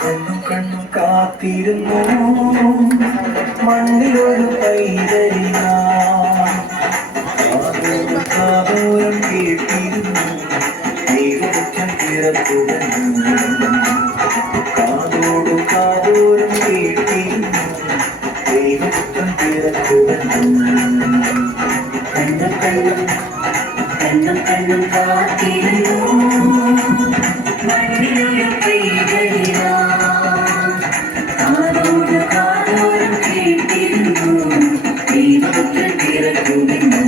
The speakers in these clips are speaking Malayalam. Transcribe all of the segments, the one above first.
കണ്ണും കണ്ണും കാത്തിരുന്നു മണ്ണിലൊരു പൈതലിന കാതോരം കേട്ടിരുന്നു ദൈവമുഖം പിറത്തുവന്നു കാതോടു കാതോരം കേട്ടിരുന്നു ദൈവമുഖം പിറത്തുവന്നു കണ്ണും കണ്ണും കണ്ണും കണ്ണും കാത്തിരുന്നു മണ്ണിലൊരു പൈതലിന കാതോടു കാതോരം കേട്ടിരുന്നു ദൈവമുഖം പിറത്തുവന്നു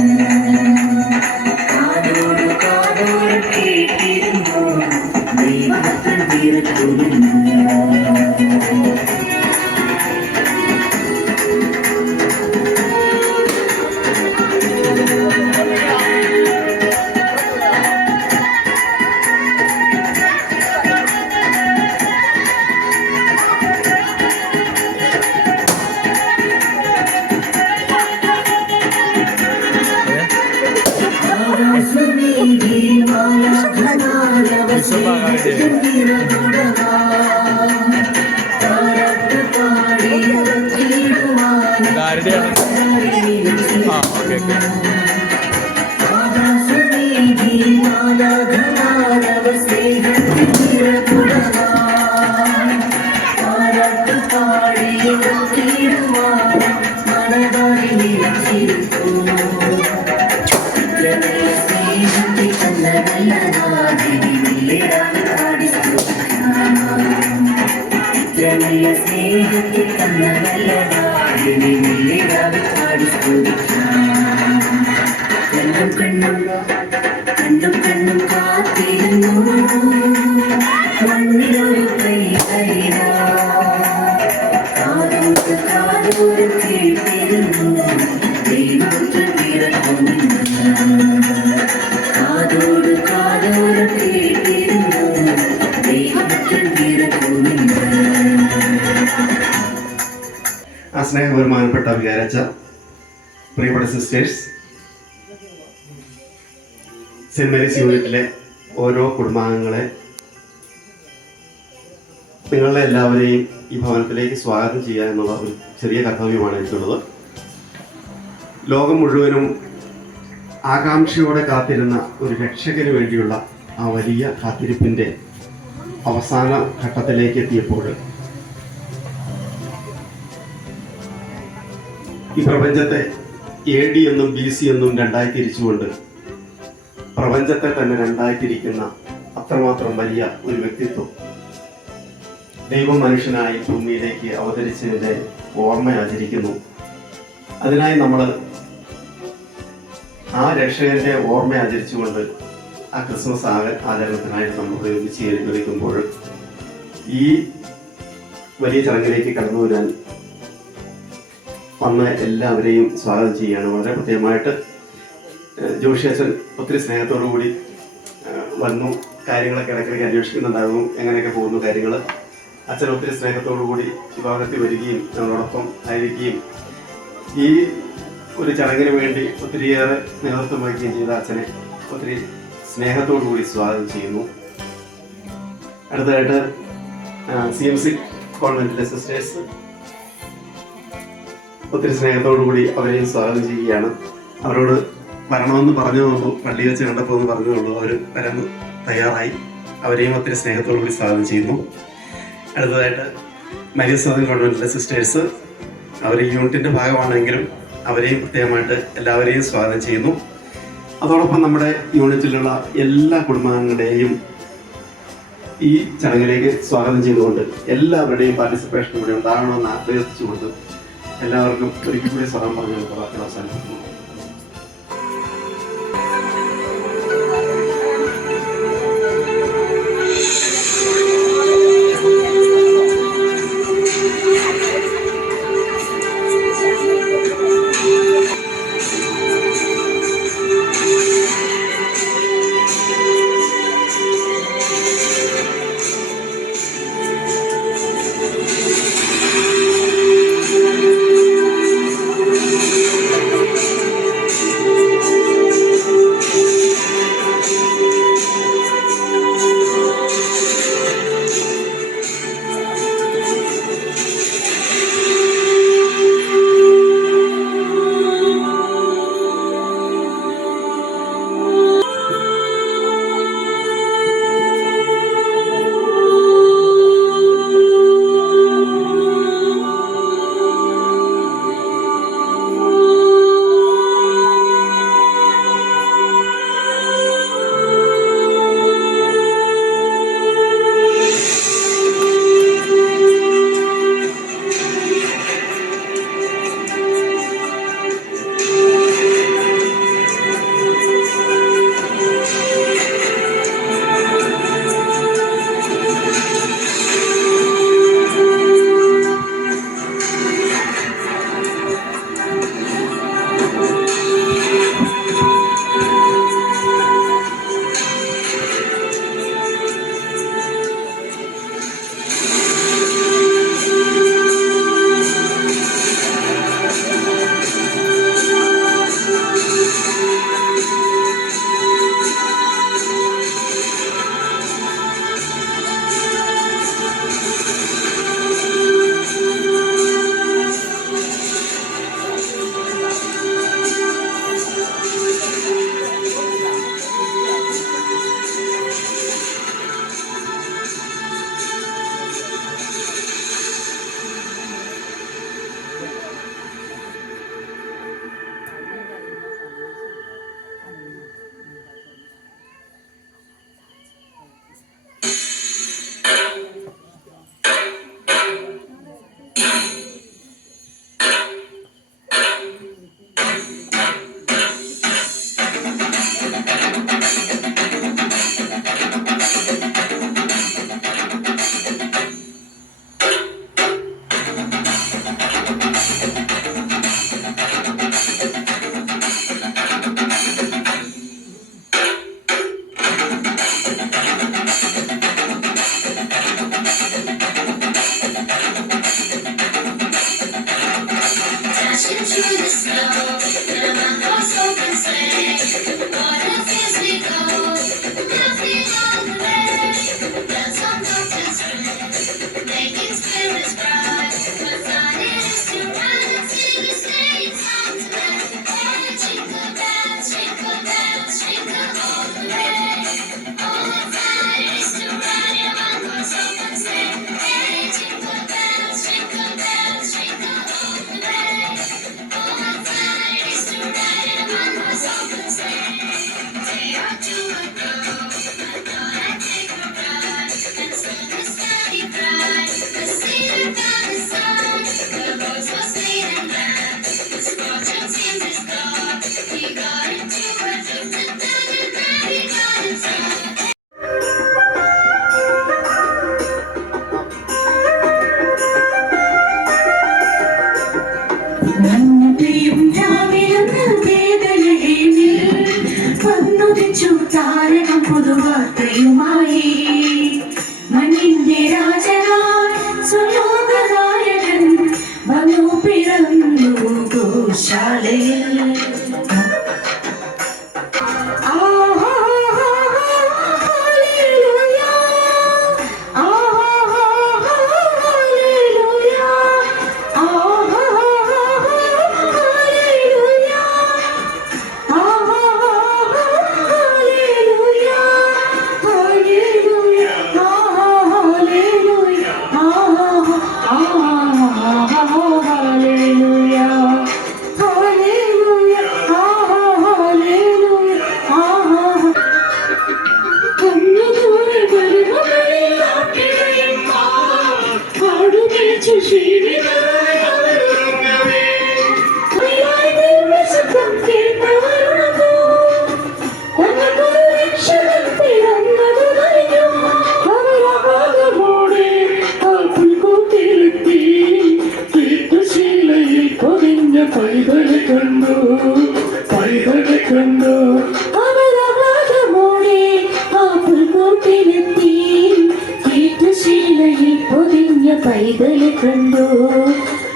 കാതോടു കാതോരം കേട്ടിരുന്നു ദൈവമുഖം പിറത്തുവന്നു കണ്ണും കണ്ണും കാത്തിരുന്നു മണ്ണിലൊരു പൈതലിന കാതോട് കാതോരം കേട്ടിരുന്നു ദൈവമുഖം പിറത്തുവന്നു കാതോട് കാതോരം കേട്ടിരുന്നു ദൈവമുഖം പിറത്തുവന്നു. ആ സ്നേഹബഹുമാനപ്പെട്ട വികാരച്ച പ്രിയപ്പെട്ട സിസ്റ്റേഴ്സ്, സെന്റ് മേരീസ് യൂണിറ്റിലെ ഓരോ കുടുംബാംഗങ്ങളെ നിങ്ങളെ എല്ലാവരെയും ഈ ഭവനത്തിലേക്ക് സ്വാഗതം ചെയ്യുക എന്നുള്ള ഒരു ചെറിയ കർത്തവ്യമാണ് എനിക്കുള്ളത്. ലോകം മുഴുവനും ആകാംക്ഷയോടെ കാത്തിരുന്ന ഒരു രക്ഷകന് വേണ്ടിയുള്ള ആ വലിയ കാത്തിരിപ്പിൻ്റെ അവസാന ഘട്ടത്തിലേക്ക് എത്തിയപ്പോൾ ഈ പ്രപഞ്ചത്തെ AD എന്നും BC എന്നും രണ്ടായി തിരിച്ചുകൊണ്ട് പ്രപഞ്ചത്തെ തന്നെ രണ്ടായി തിരിക്കുന്ന അത്രമാത്രം വലിയ ഒരു വ്യക്തിത്വം ദൈവം മനുഷ്യനായി ഭൂമിയിലേക്ക് അവതരിച്ചതിൻ്റെ ഓർമ്മ ആചരിക്കുന്നു. അതിനായി നമ്മൾ ആ രക്ഷകന്റെ ഓർമ്മ ആചരിച്ചുകൊണ്ട് ആ ക്രിസ്മസ് ആചരണത്തിനായിട്ട് നമ്മൾ ഉപയോഗിച്ച് ഒരുക്കുമ്പോൾ ഈ വലിയ ചടങ്ങിലേക്ക് കടന്നു വരാൻ വന്ന എല്ലാവരെയും സ്വാഗതം ചെയ്യുകയാണ്. വളരെ പ്രത്യേകമായിട്ട് ജോഷി അച്ഛൻ ഒത്തിരി സ്നേഹത്തോടു കൂടി വന്നു. കാര്യങ്ങളൊക്കെ ഇടയ്ക്കിടയ്ക്ക് അന്വേഷിക്കുന്നുണ്ടായിരുന്നു, എങ്ങനെയൊക്കെ പോകുന്നു കാര്യങ്ങൾ. അച്ഛൻ ഒത്തിരി സ്നേഹത്തോടു കൂടി വിഭാഗത്തിൽ വരികയും ഞങ്ങളോടൊപ്പം ആയിരിക്കുകയും ഈ ഒരു ചടങ്ങിന് വേണ്ടി ഒത്തിരിയേറെ നേതൃത്വം വഹിക്കുകയും ചെയ്ത അച്ഛനെ ഒത്തിരി സ്നേഹത്തോടു കൂടി സ്വാഗതം ചെയ്യുന്നു. അടുത്തതായിട്ട് CMC കോൺവെന്റിലെ സിസ്റ്റേഴ്സ് ഒത്തിരി സ്നേഹത്തോടു കൂടി അവരെയും സ്വാഗതം ചെയ്യുകയാണ്. അവരോട് വരണമെന്ന് പറഞ്ഞു തന്നു, പള്ളി വെച്ച് കണ്ടപ്പോൾ എന്ന് പറഞ്ഞു തന്നു. അവർ വരാൻ തയ്യാറായി. അവരെയും ഒത്തിരി സ്നേഹത്തോടു കൂടി സ്വാഗതം ചെയ്യുന്നു. അടുത്തതായിട്ട് മേരീസ് സദേൺ കോൺവെന്റിലെ സിസ്റ്റേഴ്സ്, അവർ ഈ യൂണിറ്റിൻ്റെ ഭാഗമാണെങ്കിലും അവരെയും പ്രത്യേകമായിട്ട് എല്ലാവരെയും സ്വാഗതം ചെയ്യുന്നു. അതോടൊപ്പം നമ്മുടെ യൂണിറ്റിലുള്ള എല്ലാ കുടുംബാംഗങ്ങളെയും ഈ ചടങ്ങിലേക്ക് സ്വാഗതം ചെയ്തുകൊണ്ട് എല്ലാവരുടെയും പാർട്ടിസിപ്പേഷൻ കൂടി ഉണ്ടാകണമെന്ന് അഭ്യർത്ഥിച്ചുകൊണ്ട് എല്ലാവർക്കും ഒരിക്കൽ കൂടി സ്വാഗതം പറഞ്ഞു അവസാനിപ്പിക്കുന്നു. പ്രാർത്ഥയുമായി മണ്ണിന്റെ രാജനായി സ്വലോകനായകൻ വന്നു പിറന്നു ഗോശാലയിൽ.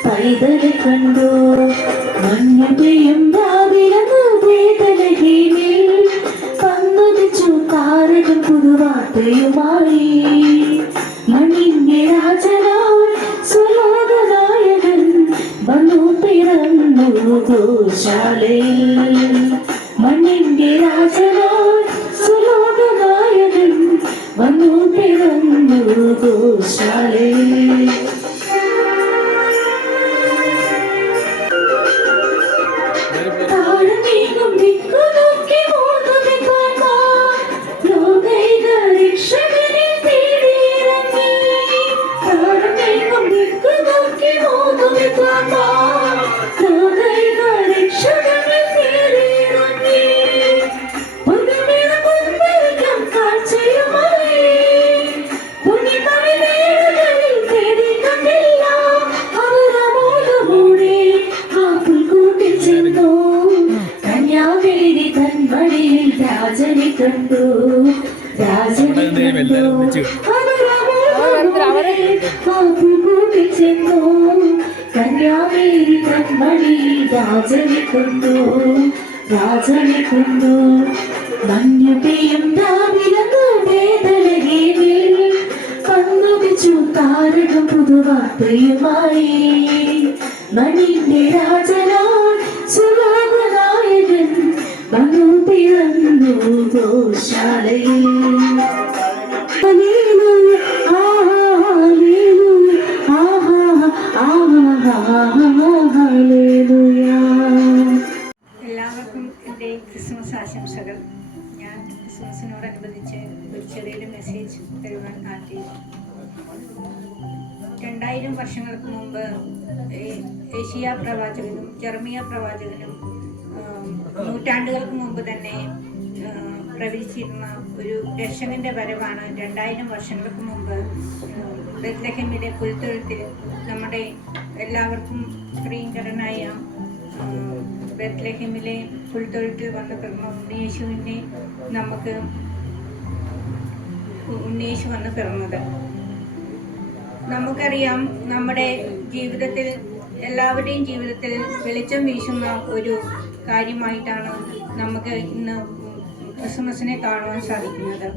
പൈതലെ കണ്ടു മഞ്ഞുപെയ്യും രാവിലങ്ങ് വേദനഹീനിൽ പന്നുദിച്ചു താരകം പുതുവാർത്തയുമായി മണ്ണിന്റെ രാജനായി സ്വലോകനായകൻ വന്നു പിറന്നു ഗോശാലയിൽ. മണ്ണിന്റെ രാജനായി സ്വലോകനായകൻ വന്നു പിറന്നു ഗോശാലയിൽ. രാജനെ കണ്ടു രാജനെ കണ്ടു ചെന്നു കന്യാമേരി കൺമണി രാജനെ കണ്ടു രാജനെ കണ്ടു മഞ്ഞു പെയ്യും രാവിലങ്ങ് വേദനഹീനിൽ പന്നുദിച്ചു താരകം പുതുവാർത്തയുമായി മണ്ണിന്റെ രാജനായി സ്വലോകനായകൻ വന്നു പിറന്നു ഗോശാലയിൽ. എല്ലാവർക്കും എൻ്റെ ക്രിസ്മസ് ആശംസകൾ. ഞാൻ ക്രിസ്മസിനോടനുബന്ധിച്ച് ഒരു ചെറിയൊരു മെസ്സേജ് തരുവാൻ ആഗ്രഹിക്കുന്നു. 2000 വർഷങ്ങൾക്ക് മുമ്പ് ഏഷ്യ പ്രവാചകനും ജെറമിയ പ്രവാചകനും നൂറ്റാണ്ടുകൾക്ക് മുമ്പ് തന്നെ പ്രവചിച്ചിരുന്ന ഒരു രക്ഷകന്റെ വരവാണ് 2000 വർഷങ്ങൾക്ക് മുമ്പ് ബെത്ലഹേമിലെ പുൽത്തൊഴുത്തിൽ നമ്മുടെ എല്ലാവർക്കും പ്രിയങ്കരനായ ബെത്ലഹേമിലെ പുൽത്തൊഴുത്തിൽ വന്ന് പിറന്ന ഉണ്ണീശു വന്ന് പിറന്നത്. നമുക്കറിയാം, നമ്മുടെ ജീവിതത്തിൽ എല്ലാവരുടെയും ജീവിതത്തിൽ വെളിച്ചം വീശുന്ന ഒരു കാര്യമായിട്ടാണ് നമുക്ക് ഇന്ന് ക്രിസ്മസിനെ കാണുവാൻ സാധിക്കുന്നത്.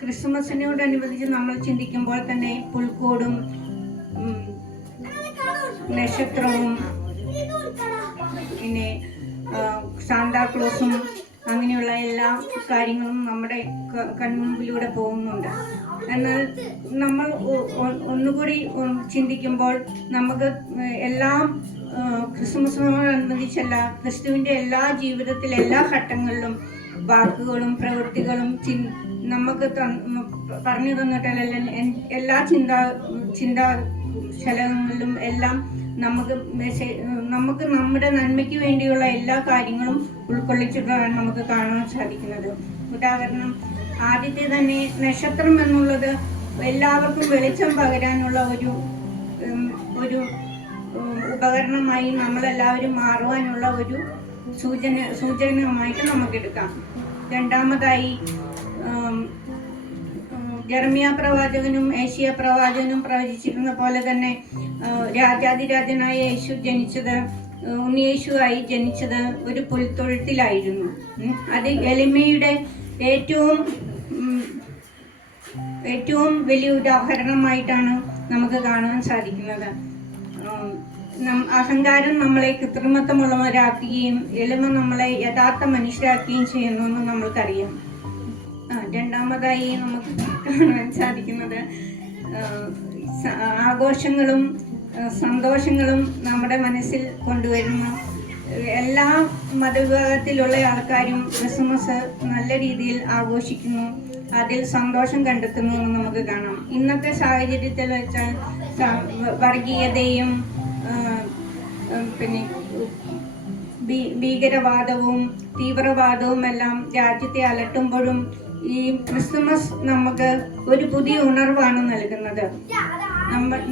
ക്രിസ്മസിനോടനുബന്ധിച്ച് നമ്മൾ ചിന്തിക്കുമ്പോൾ തന്നെ പുൽക്കൂടും നക്ഷത്രവും പിന്നെ സാന്താക്ലോസും അങ്ങനെയുള്ള എല്ലാ കാര്യങ്ങളും നമ്മുടെ കൺമുമ്പിലൂടെ പോകുന്നുണ്ട്. എന്നാൽ നമ്മൾ ഒന്നുകൂടി ചിന്തിക്കുമ്പോൾ നമുക്ക് എല്ലാം ക്രിസ്മസിനോടനുബന്ധിച്ചല്ല, ക്രിസ്തുവിൻ്റെ എല്ലാ ജീവിതത്തിലെ എല്ലാ ഘട്ടങ്ങളിലും വാക്കുകളും പ്രവൃത്തികളും നമുക്ക് പറഞ്ഞു തന്നിട്ടല്ല, എല്ലാ ചിന്താശലങ്ങളിലും എല്ലാം നമുക്ക് നമ്മുടെ നന്മയ്ക്ക് വേണ്ടിയുള്ള എല്ലാ കാര്യങ്ങളും ഉൾക്കൊള്ളിച്ചിട്ടാണ് നമുക്ക് കാണാൻ സാധിക്കുന്നത്. ഉദാഹരണം, ആദ്യത്തെ തന്നെ നക്ഷത്രം എന്നുള്ളത് എല്ലാവർക്കും വെളിച്ചം പകരാനുള്ള ഒരു ഉപകരണമായി നമ്മളെല്ലാവരും മാറുവാനുള്ള ഒരു സൂചനമായിട്ട് നമുക്കെടുക്കാം. രണ്ടാമതായി ജെറമ്യ പ്രവാചകനും ഏഷ്യ പ്രവാചകനും പ്രവചിച്ചിരുന്ന പോലെ തന്നെ രാജാതിരാജനായ യേശു ജനിച്ചത്, ഉണ്ണിയേശുവായി ജനിച്ചത് ഒരു പുൽത്തൊഴുത്തിലായിരുന്നു. അത് എളിമയുടെ ഏറ്റവും വലിയ ഉദാഹരണമായിട്ടാണ് നമുക്ക് കാണാൻ സാധിക്കുന്നത്. അഹങ്കാരം നമ്മളെ കൃത്രിമത്വമുള്ളവരാക്കുകയും എളിമ നമ്മളെ യഥാർത്ഥ മനുഷ്യരാക്കുകയും ചെയ്യുന്നു എന്ന് നമ്മൾക്കറിയാം. രണ്ടാമതായി നമുക്ക് കാണാൻ സാധിക്കുന്നത് ആഘോഷങ്ങളും സന്തോഷങ്ങളും നമ്മുടെ മനസ്സിൽ കൊണ്ടുവരുന്നു. എല്ലാ മതവിഭാഗത്തിലുള്ള ആൾക്കാരും ക്രിസ്മസ് നല്ല രീതിയിൽ ആഘോഷിക്കുന്നു, അതിൽ സന്തോഷം കണ്ടെത്തുന്നു എന്ന് നമുക്ക് കാണാം. ഇന്നത്തെ സാഹചര്യത്തിൽ വെച്ചാൽ വർഗീയതയും പിന്നെ ഭീകരവാദവും തീവ്രവാദവും എല്ലാം രാജ്യത്തെ അലട്ടുമ്പോഴും ഈ ക്രിസ്മസ് നമുക്ക് ഒരു പുതിയ ഉണർവാണ് നൽകുന്നത്.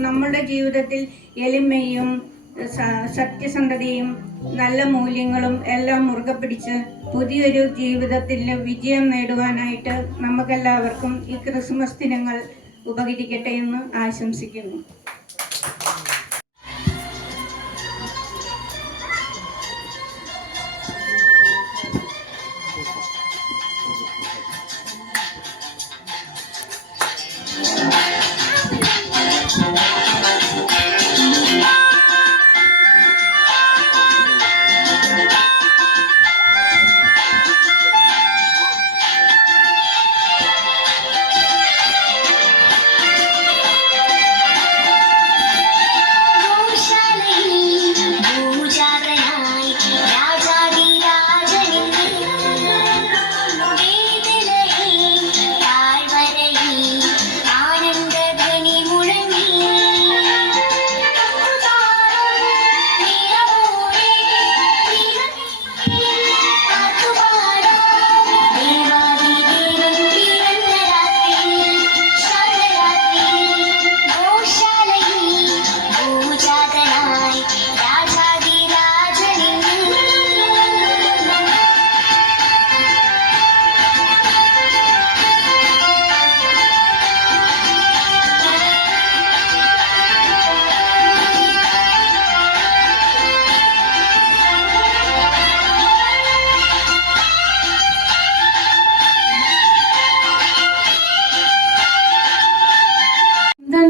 നമ്മളുടെ ജീവിതത്തിൽ എളിമയും സത്യസന്ധതയും നല്ല മൂല്യങ്ങളും എല്ലാം മുറുകെ പിടിച്ച് പുതിയൊരു ജീവിതത്തിൽ വിജയം നേടുവാനായിട്ട് നമുക്കെല്ലാവർക്കും ഈ ക്രിസ്മസ് ദിനങ്ങൾ ഉപകരിക്കട്ടെ എന്ന് ആശംസിക്കുന്നു.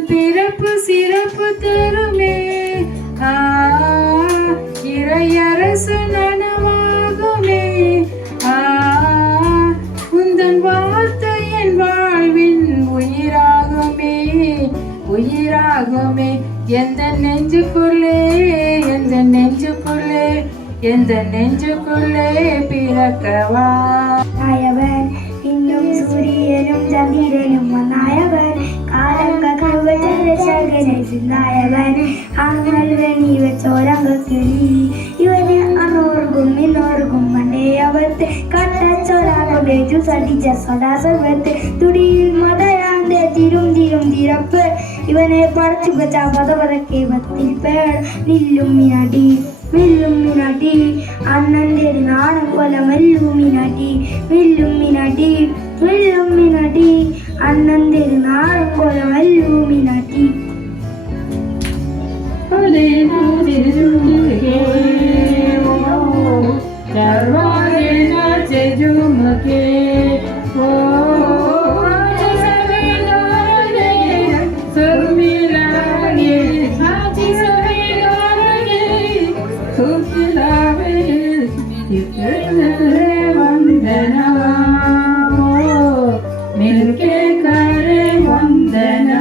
பிறப்பு சிறப்பு தருமே இறையரசு நனவாகுமே உந்தன் வார்த்தை என் வாழ்வின் உயிராகுமே உயிராகுமே எந்த நெஞ்சுக்குள்ளே எந்த நெஞ்சுக்குள்ளே எந்த நெஞ்சுக்குள்ளே பிறக்கவா. നായവൻ ഇന്നും സൂര്യനും ചന്ദ്രനും വന്നായവൻ കാലങ്ങൾവൻ അങ്ങനെ നീ വെച്ചോരങ്കക്കിളി ഇവന് അന്നോർക്കും ഇന്നോർക്കും പണ്ടേ അവത്ത് കട്ടച്ചോരാകു സടിച്ച സദാസർവത്ത് തുടിയിൽ മതയാന്റെ തിരും തിരപ്പ് ഇവനെ പടച്ചു വെച്ച പതപതക്കെ പത്തിൽ പേർ നില്ലുമിനടി മില്ലുമിനടി അണ്ണന്റെ നാണം കൊല മെല്ലുമിനടി മില്ലുമിനടി മില്ലുമിനടി അണ്ണന്റെ നാണം കൊല മെല്ലുമിനടി. मिलके करे वंदना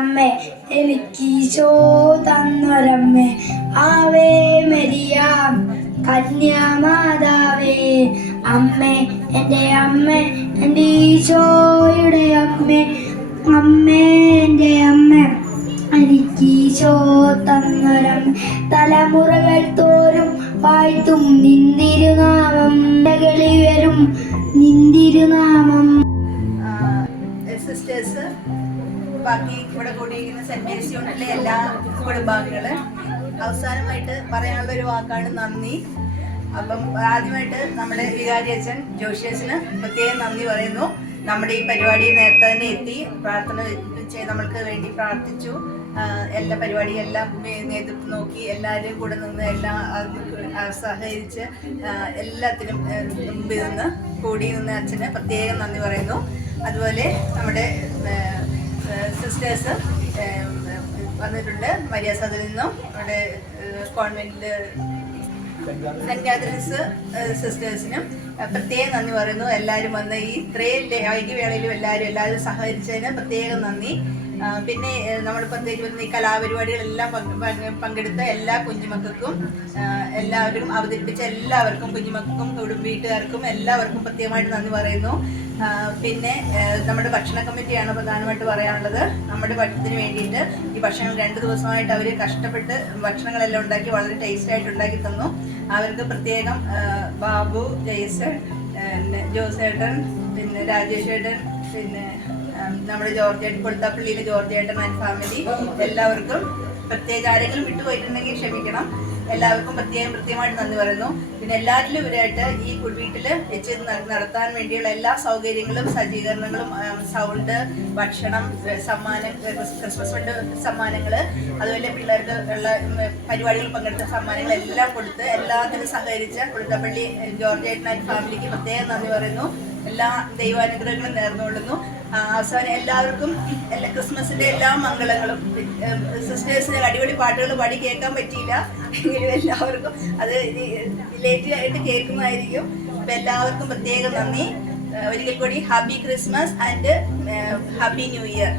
അമ്മേ എനിക്കീശോ തന്നൊരമ്മേ ആവേ മരിയ കന്യാമാതാവേ അമ്മേ എൻ്റെ ഈശോയുടെ അമ്മേ അമ്മേ എൻ്റെ അമ്മ എനിക്കീശോ തന്നൊരമ്മ തലമുറകൾ തോറും വാഴ്ത്തും നിന്തിരുനാമം വരും നിന്തിരുനാമം. സിസ്റ്റേഴ്സ്, ബാക്കി ഇവിടെ കൂടിയിരിക്കുന്ന സെന്റ് മേരീസ് യൂണിറ്റിലെ എല്ലാ കുടുംബാംഗങ്ങള്, അവസാനമായിട്ട് പറയാനുള്ള ഒരു വാക്കാണ് നന്ദി. അപ്പം ആദ്യമായിട്ട് നമ്മുടെ വികാരി അച്ഛൻ ജോഷിയസിന് പ്രത്യേകം നന്ദി പറയുന്നു. നമ്മുടെ ഈ പരിപാടി നേരത്തെ തന്നെ എത്തി പ്രാർത്ഥന നമ്മൾക്ക് വേണ്ടി പ്രാർത്ഥിച്ചു. എല്ലാ പരിപാടിയും എല്ലാം നേതൃത്വം നോക്കി എല്ലാവരും കൂടെ നിന്ന് എല്ലാം സഹകരിച്ച് എല്ലാത്തിനും മുമ്പിൽ നിന്ന് കൂടി നിന്ന് അച്ഛന് പ്രത്യേകം നന്ദി പറയുന്നു. അതുപോലെ നമ്മുടെ സിസ്റ്റേഴ്സ് വന്നിട്ടുണ്ട്. മരിയ സദറിൽ നിന്നും നമ്മുടെ കോൺവെന്റില് സെന്റ് കാതറിൻസ് സിസ്റ്റേഴ്സിനും പ്രത്യേകം നന്ദി പറയുന്നു. എല്ലാവരും വന്ന് ഈ ഇത്രയും വൈകിവേളയിലും എല്ലാവരും സഹകരിച്ചതിന് പ്രത്യേകം നന്ദി. പിന്നെ നമ്മളിപ്പോൾ ഈ കലാപരിപാടികളെല്ലാം പങ്കെടുത്ത എല്ലാ കുഞ്ഞുമക്കൾക്കും എല്ലാവരും അവതരിപ്പിച്ച എല്ലാവർക്കും കുഞ്ഞുമക്കൾക്കും വീട്ടുകാർക്കും എല്ലാവർക്കും പ്രത്യേകമായിട്ട് നന്ദി പറയുന്നു. പിന്നെ നമ്മുടെ ഭക്ഷണ കമ്മിറ്റിയാണ് പ്രധാനമായിട്ട് പറയാനുള്ളത്. നമ്മുടെ ഭക്ഷണത്തിന് വേണ്ടിയിട്ട് ഈ ഭക്ഷണം 2 ദിവസമായിട്ട് അവർ കഷ്ടപ്പെട്ട് ഭക്ഷണങ്ങളെല്ലാം ഉണ്ടാക്കി വളരെ ടേസ്റ്റായിട്ട് ഉണ്ടാക്കി തന്നു. അവർക്ക് പ്രത്യേകം ബാബു, ജയ്സൺ, ജോസേട്ടൻ, പിന്നെ രാജേഷേട്ടൻ, പിന്നെ നമ്മുടെ ജോർജേട്ടൻ, കൊളുത്താപ്പള്ളിയിലെ ജോർജേട്ടൻ ആൻഡ് ഫാമിലി എല്ലാവർക്കും പ്രത്യേക ആരെങ്കിലും വിട്ടുപോയിട്ടുണ്ടെങ്കിൽ ക്ഷമിക്കണം. എല്ലാവർക്കും പ്രത്യേകമായിട്ട് നന്ദി പറയുന്നു. പിന്നെ എല്ലാവരിലും ഇവരായിട്ട് ഈ വീട്ടിൽ വെച്ച് നടത്താൻ വേണ്ടിയുള്ള എല്ലാ സൗകര്യങ്ങളും സജ്ജീകരണങ്ങളും സൗണ്ട്, ഭക്ഷണം, സമ്മാനം, ക്രിസ്മസ് ഫണ്ട് സമ്മാനങ്ങൾ, അതുപോലെ പിള്ളേർക്ക് ഉള്ള പരിപാടികൾ പങ്കെടുത്ത സമ്മാനങ്ങൾ എല്ലാം കൊടുത്ത് എല്ലാത്തിനും സഹകരിച്ച കൊളുത്താപ്പള്ളി ജോർജേട്ടൻ ആൻഡ് ഫാമിലിക്ക് പ്രത്യേകം നന്ദി പറയുന്നു. എല്ലാ ദൈവാനുഗ്രഹങ്ങളും നേർന്നുകൊള്ളുന്നു. അവസാനം എല്ലാവർക്കും ക്രിസ്മസിന്റെ എല്ലാ മംഗളങ്ങളും. സിസ്റ്റേഴ്സിന് അടിപൊളി പാട്ടുകൾ പാടി കേൾക്കാൻ പറ്റിയില്ല, എങ്കിലും എല്ലാവർക്കും അത് ലേറ്റ് ആയിട്ട് കേൾക്കുന്നതായിരിക്കും. അപ്പം എല്ലാവർക്കും പ്രത്യേകം നന്ദി. ഒരിക്കൽ കൂടി happy Christmas and happy new year.